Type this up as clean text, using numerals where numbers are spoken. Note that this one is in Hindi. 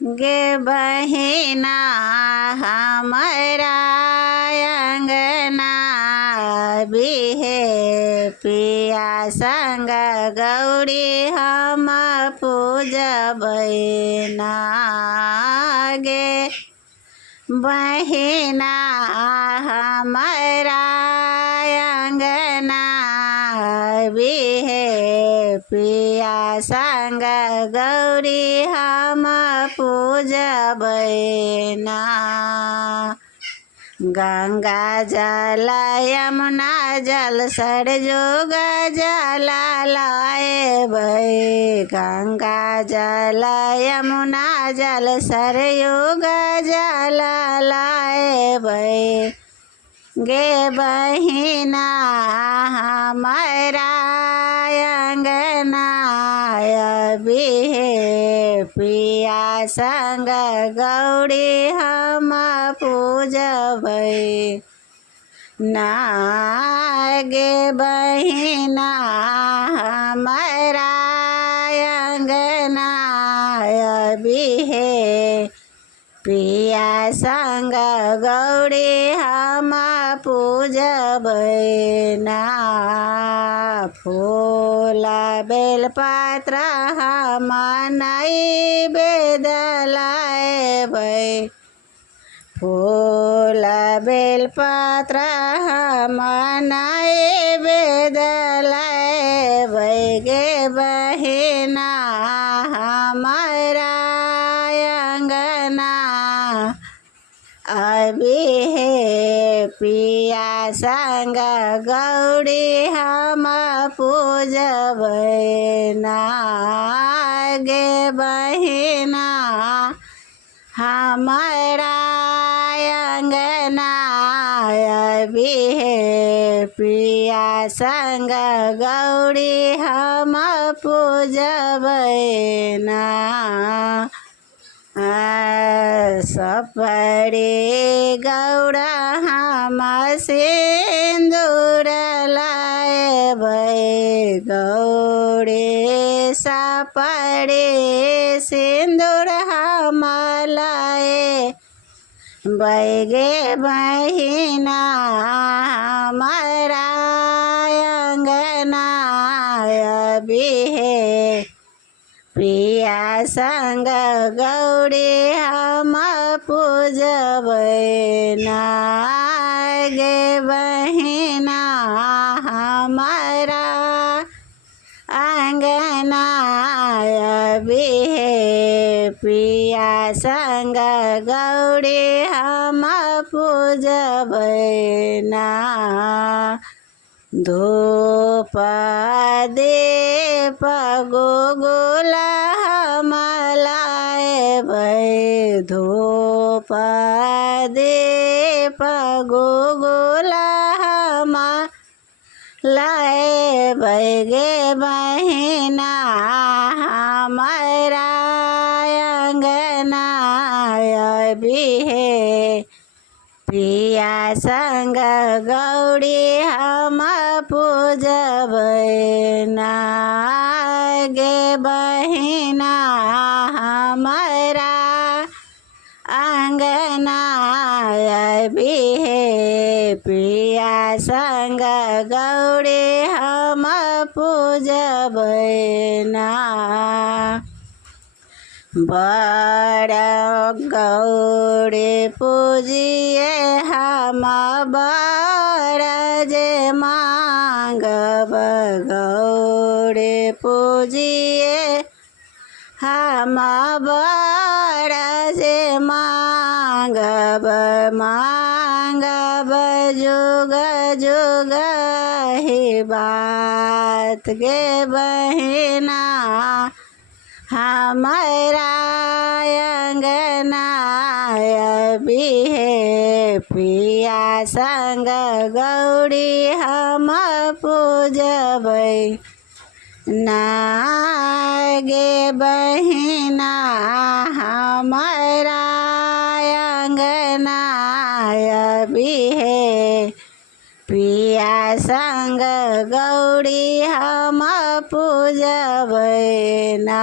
गे बहिना हमरा अंगना बिहे पिया संग गौरी हम पूजबैना गे बहिना हमरा अंगना बिहे पिया संग गौरी हम पूजबैना गंगा जल यमुना जल सरजोग जल लाएबै गंगा जल यमुना जल सरयोग जल लाएबै गे बहिना हमरा अंगना बिहे पिया संग गौरी हम पूजबै ना गे बहिना हमरा अंगना बिहे पिया संग गौरी हम पूजबैना फूल बेलपत्र हम नैवेद्य लाएबै फूल बेलपत्र हम नैवेद्य लाएबै गे बहिना हमरा अंगना बिहे पिया संग गौरी हम पूजबैना गे बहिना हमरा अंगना बिहे पिया संग गौरी हम पूजबैना सपरे गौरा हम सिंदूर लाएबै गौरी सपरे सिंदूर हम लाएबै गे बहिना हमरा अंगना बिहे पिया संग गौरी हम पूजबैना गे बहिना हमरा अंगना बिहे पिया संग गौरी हम पूजबैना धूप दीप गुगुल हम लाएबै धूप दीप गुगुल हम लाएबै गे बहिना हमरा अंगना बिहे पिया संग गौरी हम पूजबैना गे बहिना हमरा अंगना बिहे पिया संग गौरी हम पूजबैना बड़ गौरी पूजिए हम बड़ जे मांगब गौरी पूजिए हम बड़ जे मांगब जुग जुग ही बात गे बहिना हमरा अंगना बिहे पिया संग गौरी हम पूजबै ना गे बहिना हमरा अंगना बिहे पिया संग गौरी हम पूजबैना।